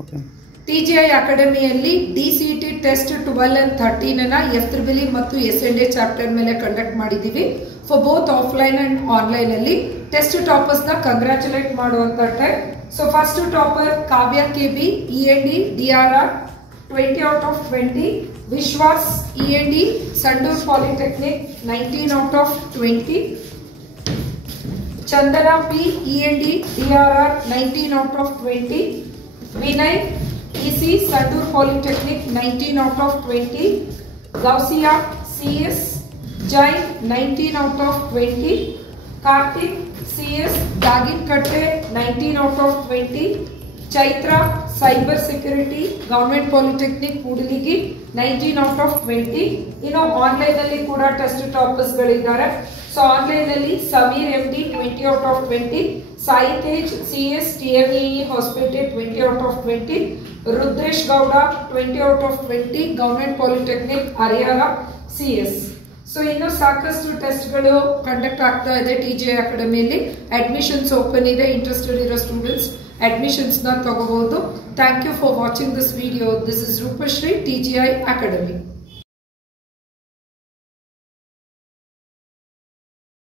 Okay. TGI ಅಕಾಡೆಮಿಯಲ್ಲಿ DCET test 12 and 13 ಅನ್ನ F3 ಮತ್ತು SNA ಚಾಪ್ಟರ್ ಮೇಲೆ ಕಂಡಕ್ಟ್ ಮಾಡಿದೀವಿ. For both offline and online ಅಲ್ಲಿ ಟೆಸ್ಟ್ ಟಾಪರ್ಸ್ ನ ಕಂಗ್ರಾಚುಲೇಟ್ ಮಾಡುವಂತ time. So first topper Kavya KB END DRR 20 out of 20. Vishwas END Sandur Polytechnic 19 out of 20. Chandana P END DRR 19 out of 20. Vinay EC Sandur Polytechnic 19 out of 20. Gausia CS Jain 19 out of 20. Karthik CS Daginkatte 19 out of 20. Chaitra Cyber Security Government Polytechnic Kudaligi 19 out of 20. Online alli kuda test toppers galidare. So online alli Samir MD 20 out of 20. Sai Tej CS TME Hospital 20 out of 20. Rudresh Gowda 20 out of 20. Government Polytechnic Haryana CS. So ಇನ್ನು ಸಾಕಷ್ಟು ಟೆಸ್ಟ್ಗಳು conduct ಆಗ್ತಾ ಇದೆ TGI ಅಕಾಡೆಮಿಯಲ್ಲಿ. Admissions open ಇದೆ. Interested ಇರೋ students admissions ನ ತಗೋಬಹುದು. Thank you for watching this video. This is Roopashree, TGI academy.